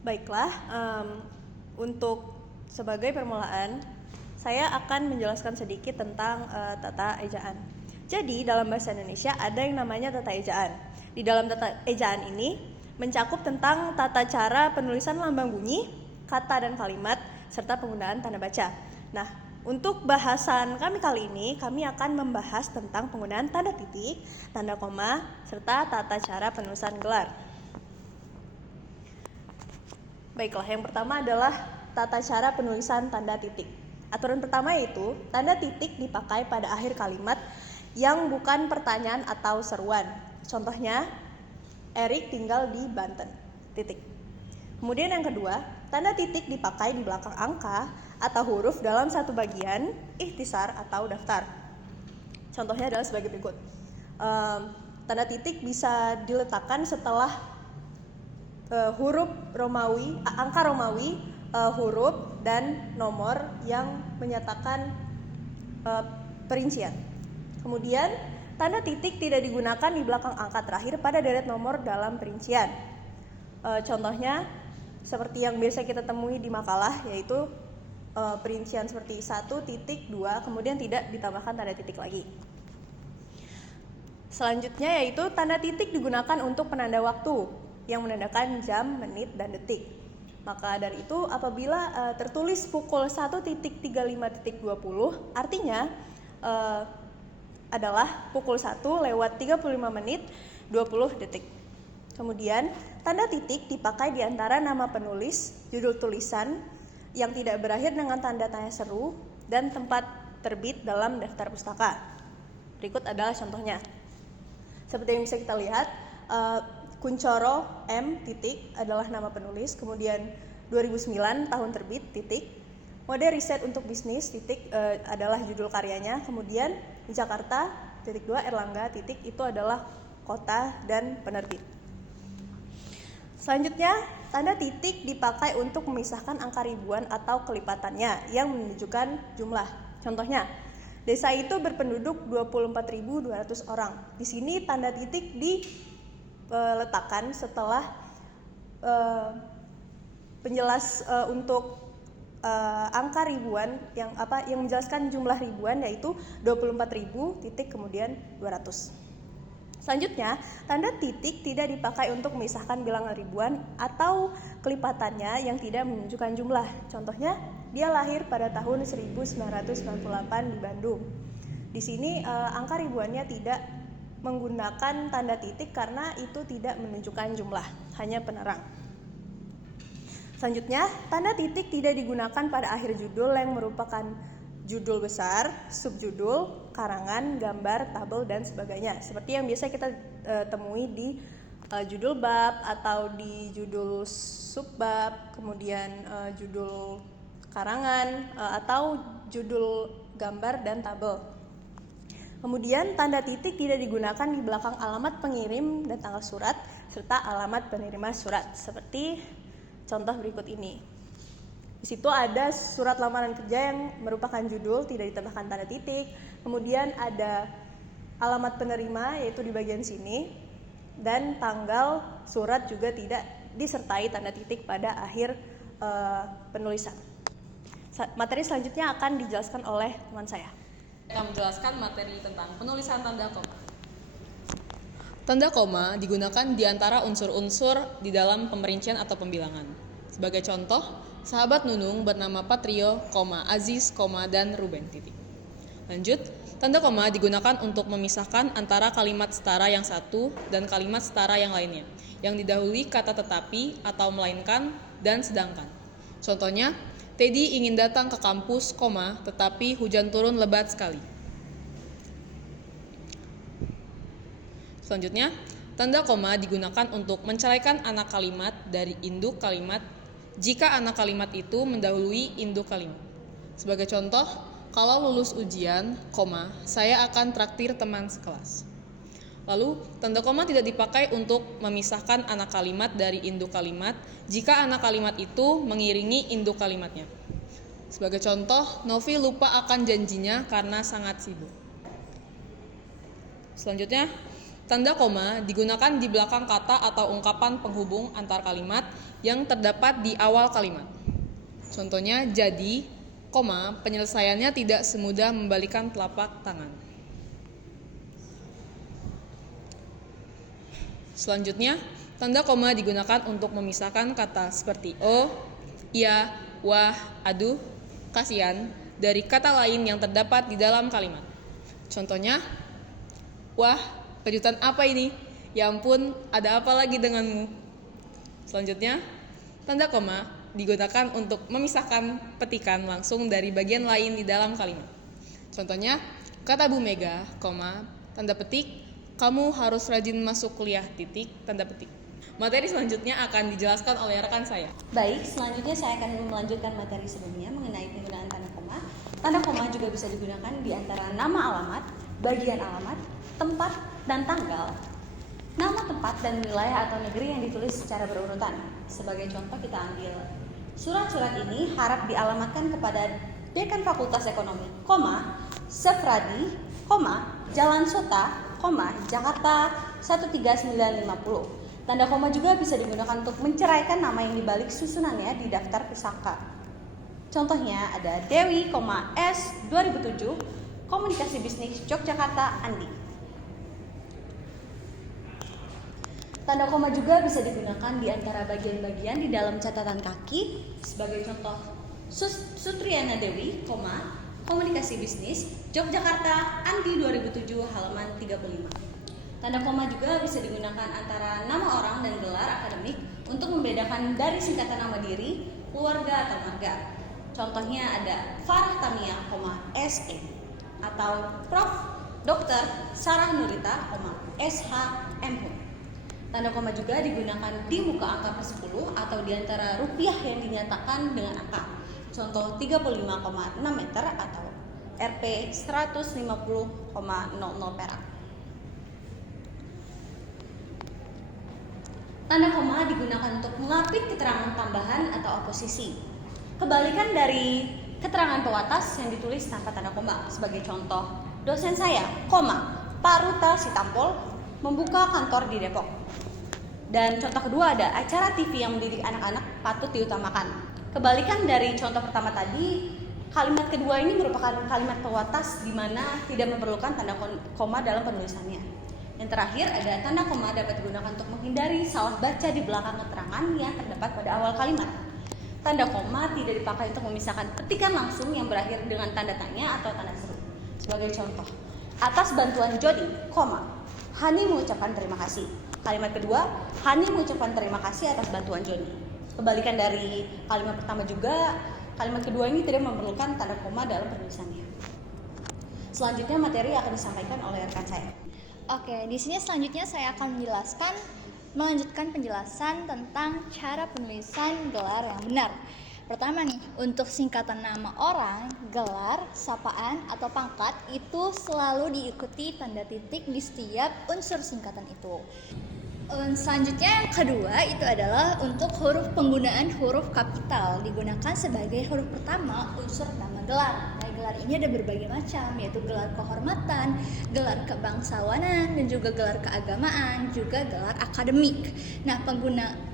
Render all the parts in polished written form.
Baiklah, untuk sebagai permulaan, saya akan menjelaskan sedikit tentang tata ejaan. Jadi, dalam bahasa Indonesia ada yang namanya tata ejaan. Di dalam tata ejaan ini mencakup tentang tata cara penulisan lambang bunyi, kata dan kalimat, serta penggunaan tanda baca. Nah, untuk bahasan kami kali ini, kami akan membahas tentang penggunaan tanda titik, tanda koma, serta tata cara penulisan gelar. Baiklah, yang pertama adalah tata cara penulisan tanda titik. Aturan pertama yaitu, tanda titik dipakai pada akhir kalimat yang bukan pertanyaan atau seruan. Contohnya, Erik tinggal di Banten. Titik. Kemudian yang kedua, tanda titik dipakai di belakang angka atau huruf dalam satu bagian, ikhtisar atau daftar. Contohnya adalah sebagai berikut. Tanda titik bisa diletakkan setelah huruf Romawi, angka Romawi, huruf dan nomor yang menyatakan perincian. Kemudian tanda titik tidak digunakan di belakang angka terakhir pada deret nomor dalam perincian. Contohnya seperti yang biasa kita temui di makalah, yaitu perincian seperti 1.2, kemudian tidak ditambahkan tanda titik lagi. Selanjutnya yaitu tanda titik digunakan untuk penanda waktu yang menandakan jam, menit, dan detik. Maka dari itu apabila tertulis pukul 1.35.20, artinya adalah pukul 1 lewat 35 menit 20 detik. Kemudian tanda titik dipakai di antara nama penulis, judul tulisan yang tidak berakhir dengan tanda tanya seru, dan tempat terbit dalam daftar pustaka. Berikut adalah contohnya. Seperti yang bisa kita lihat, Kuncoro M titik adalah nama penulis, kemudian 2009 tahun terbit titik, mode riset untuk bisnis titik adalah judul karyanya, kemudian Jakarta titik 2 Erlangga titik itu adalah kota dan penerbit. Selanjutnya, tanda titik dipakai untuk memisahkan angka ribuan atau kelipatannya yang menunjukkan jumlah. Contohnya, desa itu berpenduduk 24.200 orang. Di sini tanda titik diletakkan setelah penjelas untuk angka ribuan yang menjelaskan jumlah ribuan, yaitu 24.000 titik kemudian 200. Selanjutnya, tanda titik tidak dipakai untuk memisahkan bilangan ribuan atau kelipatannya yang tidak menunjukkan jumlah. Contohnya, dia lahir pada tahun 1998 di Bandung. Di sini angka ribuannya tidak menggunakan tanda titik karena itu tidak menunjukkan jumlah, hanya penerang. Selanjutnya, tanda titik tidak digunakan pada akhir judul yang merupakan judul besar, subjudul, karangan, gambar, tabel, dan sebagainya. Seperti yang biasa kita temui di judul bab atau di judul subbab, kemudian judul karangan atau judul gambar dan tabel. Kemudian tanda titik tidak digunakan di belakang alamat pengirim dan tanggal surat serta alamat penerima surat. Seperti contoh berikut ini. Di situ ada surat lamaran kerja yang merupakan judul, tidak ditambahkan tanda titik. Kemudian ada alamat penerima, yaitu di bagian sini, dan tanggal surat juga tidak disertai tanda titik pada akhir penulisan. Materi selanjutnya akan dijelaskan oleh teman saya. Akan menjelaskan materi tentang penulisan tanda koma. Tanda koma digunakan di antara unsur-unsur di dalam pemerincian atau pembilangan. Sebagai contoh, sahabat Nunung bernama Patrio, Aziz, dan Ruben. Titik. Lanjut, tanda koma digunakan untuk memisahkan antara kalimat setara yang satu dan kalimat setara yang lainnya, yang didahului kata tetapi atau melainkan dan sedangkan. Contohnya, Teddy ingin datang ke kampus, tetapi hujan turun lebat sekali. Selanjutnya, tanda koma digunakan untuk menceraikan anak kalimat dari induk kalimat jika anak kalimat itu mendahului induk kalimat. Sebagai contoh, kalau lulus ujian, saya akan traktir teman sekelas. Lalu, tanda koma tidak dipakai untuk memisahkan anak kalimat dari induk kalimat jika anak kalimat itu mengiringi induk kalimatnya. Sebagai contoh, Novi lupa akan janjinya karena sangat sibuk. Selanjutnya, Tanda koma digunakan di belakang kata atau ungkapan penghubung antar kalimat yang terdapat di awal kalimat. Contohnya, jadi, koma, penyelesaiannya tidak semudah membalikan telapak tangan. Selanjutnya, tanda koma digunakan untuk memisahkan kata seperti oh, iya, wah, aduh, kasihan dari kata lain yang terdapat di dalam kalimat. Contohnya, wah, kejutan apa ini? Ya ampun, ada apa lagi denganmu? Selanjutnya, tanda koma digunakan untuk memisahkan petikan langsung dari bagian lain di dalam kalimat. Contohnya, kata Bu Mega, koma, tanda petik, kamu harus rajin masuk kuliah, titik, tanda petik. Materi selanjutnya akan dijelaskan oleh rekan saya. Baik, selanjutnya saya akan melanjutkan materi sebelumnya mengenai penggunaan tanda koma. Tanda koma juga bisa digunakan di antara nama alamat, bagian alamat, tempat, dan tanggal, nama tempat dan wilayah atau negeri yang ditulis secara berurutan. Sebagai contoh kita ambil surat-surat ini harap dialamatkan kepada Dekan Fakultas Ekonomi, Sefradi, Jalan Sota, Jakarta 13950. Tanda koma juga bisa digunakan untuk menceraikan nama yang dibalik susunannya di daftar pusaka. Contohnya ada Dewi, S 2007, Komunikasi Bisnis Yogyakarta, Andi. Tanda koma juga bisa digunakan di antara bagian-bagian di dalam catatan kaki. Sebagai contoh, Sutriana Dewi, Komunikasi Bisnis Yogyakarta, Andi 2007, halaman 35. Tanda koma juga bisa digunakan antara nama orang dan gelar akademik untuk membedakan dari singkatan nama diri, keluarga, atau marga. Contohnya ada Farah Tamia, SE, atau Prof. Dr. Sarah Nurita, SHMH. Tanda koma juga digunakan di muka angka ke-10 atau di antara rupiah yang dinyatakan dengan angka. Contoh 35,6 meter atau Rp 150,00 perak. Tanda koma digunakan untuk melapik keterangan tambahan atau oposisi. Kebalikan dari keterangan pewatas yang ditulis tanpa tanda koma. Sebagai contoh, dosen saya, Pak Ruta Sitampol, membuka kantor di Depok. Dan contoh kedua ada acara TV yang mendidik anak-anak patut diutamakan. Kebalikan dari contoh pertama tadi, kalimat kedua ini merupakan kalimat pewatas di mana tidak memerlukan tanda koma dalam penulisannya. Yang terakhir ada tanda koma dapat digunakan untuk menghindari salah baca di belakang keterangan yang terdapat pada awal kalimat. Tanda koma tidak dipakai untuk memisahkan petikan langsung yang berakhir dengan tanda tanya atau tanda seru. Sebagai contoh, atas bantuan Jody, Hani mengucapkan terima kasih. Kalimat kedua, Hani mengucapkan terima kasih atas bantuan Jody. Kebalikan dari kalimat pertama juga, kalimat kedua ini tidak memerlukan tanda koma dalam penulisannya. Selanjutnya materi akan disampaikan oleh rekan saya. Oke, di sini selanjutnya saya akan melanjutkan penjelasan tentang cara penulisan gelar yang benar. Pertama nih, untuk singkatan nama orang, gelar, sapaan, atau pangkat itu selalu diikuti tanda titik di setiap unsur singkatan itu. Selanjutnya yang kedua itu adalah untuk penggunaan huruf kapital digunakan sebagai huruf pertama unsur nama gelar. Nah, gelar ini ada berbagai macam, yaitu gelar kehormatan, gelar kebangsawanan, dan juga gelar keagamaan, juga gelar akademik. Nah,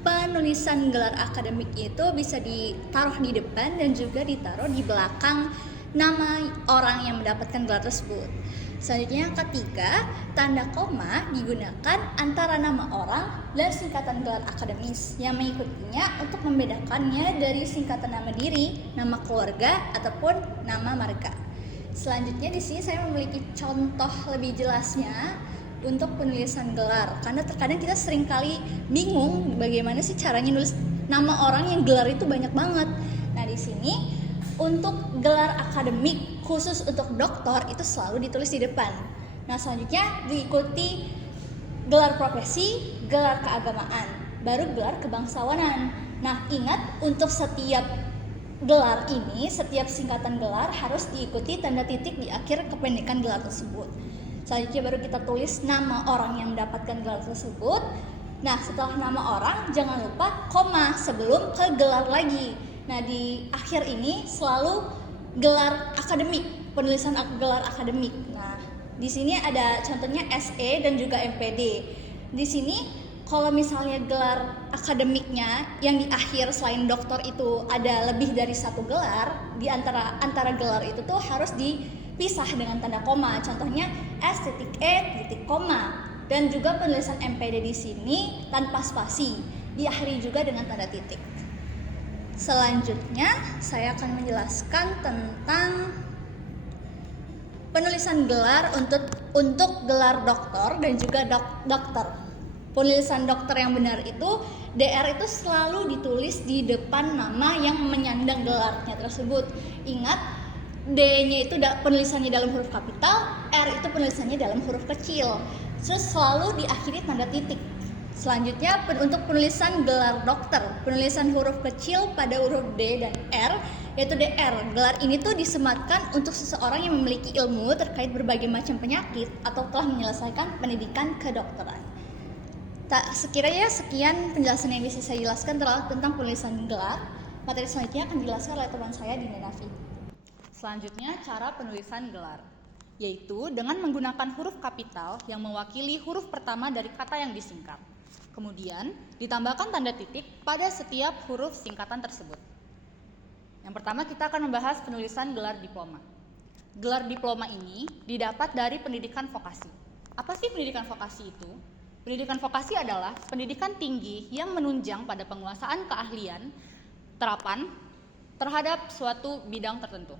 penulisan gelar akademik itu bisa ditaruh di depan dan juga ditaruh di belakang nama orang yang mendapatkan gelar tersebut. Selanjutnya yang ketiga, tanda koma digunakan antara nama orang dan singkatan gelar akademis yang mengikutinya untuk membedakannya dari singkatan nama diri, nama keluarga, ataupun nama marga. Selanjutnya di sini saya memiliki contoh lebih jelasnya untuk penulisan gelar, karena terkadang kita sering kali bingung bagaimana sih caranya nulis nama orang yang gelar itu banyak banget. Nah, di sini untuk gelar akademik khusus untuk doktor itu selalu ditulis di depan. Nah, selanjutnya diikuti gelar profesi, gelar keagamaan, baru gelar kebangsawanan. Nah, ingat untuk setiap gelar ini, setiap singkatan gelar harus diikuti tanda titik di akhir kependekan gelar tersebut. Selanjutnya baru kita tulis nama orang yang mendapatkan gelar tersebut. Nah, setelah nama orang jangan lupa koma sebelum ke gelar lagi. Nah, di akhir ini selalu gelar akademik, penulisan gelar akademik. Nah, Di sini ada contohnya SE dan juga MPD. Di sini kalau misalnya gelar akademiknya yang di akhir selain doktor itu ada lebih dari satu gelar, di antara gelar itu tuh harus dipisah dengan tanda koma. Contohnya S.E, koma. Dan juga penulisan MPD di sini tanpa spasi, diakhiri juga dengan tanda titik. Selanjutnya saya akan menjelaskan tentang penulisan gelar untuk gelar doktor dan juga dokter. Penulisan dokter yang benar itu DR itu selalu ditulis di depan nama yang menyandang gelarnya tersebut. Ingat, D-nya itu penulisannya dalam huruf kapital, R itu penulisannya dalam huruf kecil. Terus selalu diakhiri tanda titik. Selanjutnya untuk penulisan gelar dokter, penulisan huruf kecil pada huruf D dan R yaitu DR. Gelar ini tuh disematkan untuk seseorang yang memiliki ilmu terkait berbagai macam penyakit atau telah menyelesaikan pendidikan kedokteran. Sekiranya sekian penjelasan yang bisa saya jelaskan tentang penulisan gelar. Materi selanjutnya akan dijelaskan oleh teman saya Dina Nafi. Selanjutnya cara penulisan gelar, yaitu dengan menggunakan huruf kapital yang mewakili huruf pertama dari kata yang disingkat. Kemudian ditambahkan tanda titik pada setiap huruf singkatan tersebut. Yang pertama kita akan membahas penulisan gelar diploma. Gelar diploma ini didapat dari pendidikan vokasi. Apa sih pendidikan vokasi itu? Pendidikan vokasi adalah pendidikan tinggi yang menunjang pada penguasaan keahlian, terapan terhadap suatu bidang tertentu.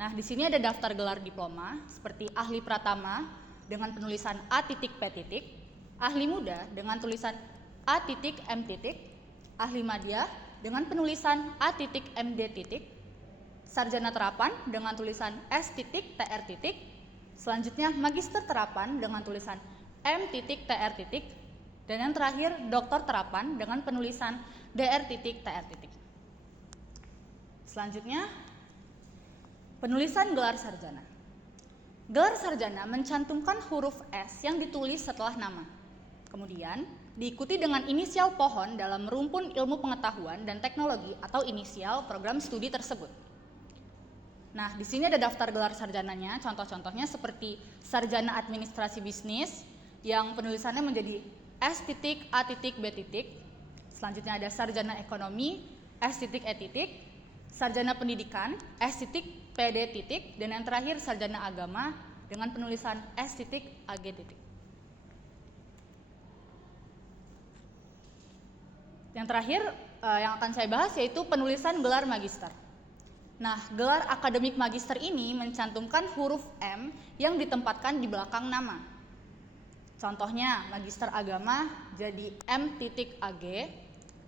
Nah, di sini ada daftar gelar diploma seperti ahli pratama dengan penulisan A.P, ahli muda dengan tulisan A.M, ahli madya dengan penulisan A.MD, sarjana terapan dengan tulisan S.TR, selanjutnya magister terapan dengan tulisan M.TR, dan yang terakhir doktor terapan dengan penulisan Dr.TR. Selanjutnya penulisan gelar sarjana. Gelar sarjana mencantumkan huruf S yang ditulis setelah nama. Kemudian diikuti dengan inisial pohon dalam rumpun ilmu pengetahuan dan teknologi atau inisial program studi tersebut. Nah, di sini ada daftar gelar sarjananya, contoh-contohnya seperti sarjana administrasi bisnis yang penulisannya menjadi S.A.B. Selanjutnya ada sarjana ekonomi S.E, sarjana pendidikan S.PD, dan yang terakhir sarjana agama dengan penulisan S.AG. Yang terakhir yang akan saya bahas yaitu penulisan gelar magister. Nah, gelar akademik magister ini mencantumkan huruf M yang ditempatkan di belakang nama. Contohnya magister agama jadi M.AG,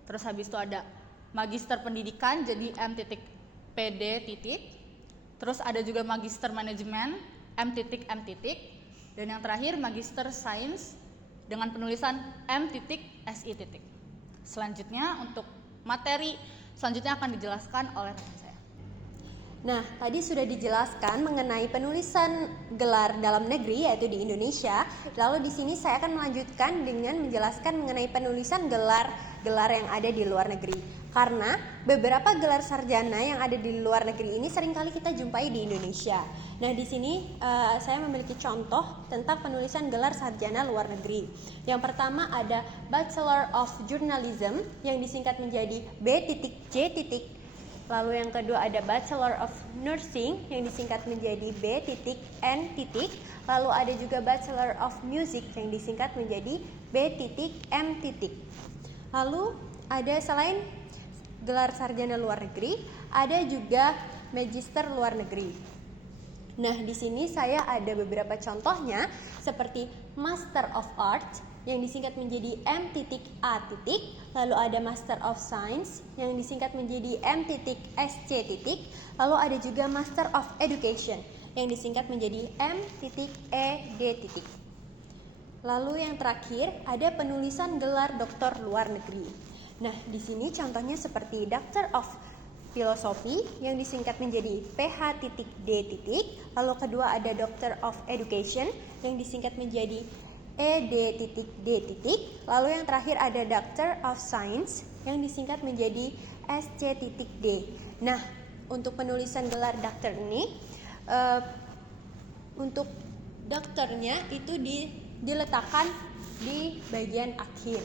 terus habis itu ada magister pendidikan jadi M.PD, terus ada juga magister manajemen M.M, dan yang terakhir magister sains dengan penulisan M.SI. Selanjutnya untuk materi selanjutnya akan dijelaskan oleh rekan saya. Nah, tadi sudah dijelaskan mengenai penulisan gelar dalam negeri yaitu di Indonesia. Lalu di sini saya akan melanjutkan dengan menjelaskan mengenai penulisan gelar yang ada di luar negeri. Karena beberapa gelar sarjana yang ada di luar negeri ini seringkali kita jumpai di Indonesia. Nah, di sini saya memiliki contoh tentang penulisan gelar sarjana luar negeri. Yang pertama ada Bachelor of Journalism yang disingkat menjadi B.J. Lalu yang kedua ada Bachelor of Nursing yang disingkat menjadi B.N. Lalu ada juga Bachelor of Music yang disingkat menjadi B.M. Lalu ada selain gelar sarjana luar negeri, ada juga magister luar negeri. Nah, di sini saya ada beberapa contohnya seperti Master of Arts yang disingkat menjadi M.A. Lalu ada Master of Science yang disingkat menjadi M.Sc. Lalu ada juga Master of Education yang disingkat menjadi M.Ed. Lalu yang terakhir ada penulisan gelar doktor luar negeri. Nah, di sini contohnya seperti Doctor of Philosophy yang disingkat menjadi Ph.D. Lalu kedua ada Doctor of Education yang disingkat menjadi ED.D. Lalu yang terakhir ada Doctor of Science yang disingkat menjadi SC.D. Nah, untuk penulisan gelar dokter ini untuk dokternya itu diletakkan di bagian akhir.